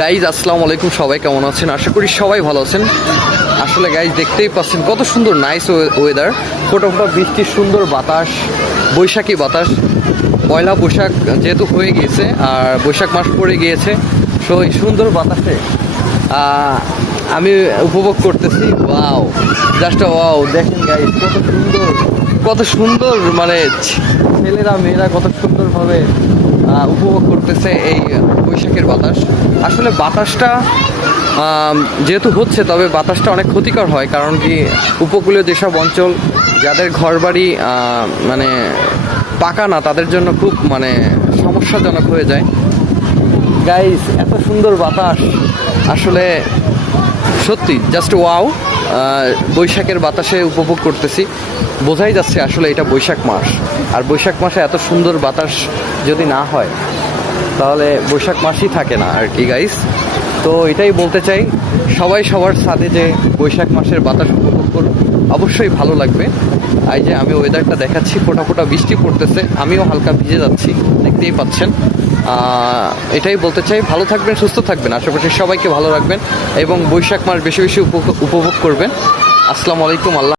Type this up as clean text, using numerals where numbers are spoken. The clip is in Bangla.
গাইজ আসসালামু আলাইকুম, সবাই কেমন আছেন? আশা করি সবাই ভালো আছেন। আসলে গাইজ দেখতেই পাচ্ছেন কত সুন্দর নাইস ওয়েদার, ফোটা ফোটা বৃষ্টির সুন্দর বাতাস, বৈশাখী বাতাস। পয়লা বৈশাখ যেহেতু হয়ে গিয়েছে আর বৈশাখ মাস পড়ে গিয়েছে, সো এই সুন্দর বাতাসে আমি উপভোগ করতেছি। ওয়াও, জাস্ট ওয়াও, দেখেন গাইজ কত সুন্দর মানে ছেলেরা মেয়েরা কত সুন্দরভাবে উপভোগ করতেছে এই বৈশাখের বাতাস। আসলে বাতাসটা যেহেতু হচ্ছে, তবে বাতাসটা অনেক ক্ষতিকর হয়, কারণ কি উপকূলীয় যেসব অঞ্চল যাদের ঘরবাড়ি মানে পাকা না, তাদের জন্য খুব মানে সমস্যাজনক হয়ে যায়। গাইস, এত সুন্দর বাতাস, আসলে সত্যি জাস্ট ওয়াও। বৈশাখের বাতাসে উপভোগ করতেছি, বোঝাই যাচ্ছে আসলে এটা বৈশাখ মাস। আর বৈশাখ মাসে এত সুন্দর বাতাস যদি না হয়, তাহলে বৈশাখ মাসই থাকে না আর কি গাইস। তো এটাই বলতে চাই, সবাই সবার ছাদে যে বৈশাখ মাসের বাতাস উপভোগ করুন, অবশ্যই ভালো লাগবে। এই যে আমি ওয়েদারটা দেখাচ্ছি, ফোটা ফোটা বৃষ্টি পড়তেছে, আমিও হালকা ভিজে যাচ্ছি, দেখতেই পাচ্ছেন। এটাই বলতে চাই, ভালো থাকবেন, সুস্থ থাকবেন, আশেপাশে সবাইকে ভালো রাখবেন এবং বৈশাখ মাস বেশি বেশি উপভোগ করবেন। আসসালামু আলাইকুম। আল্লাহ।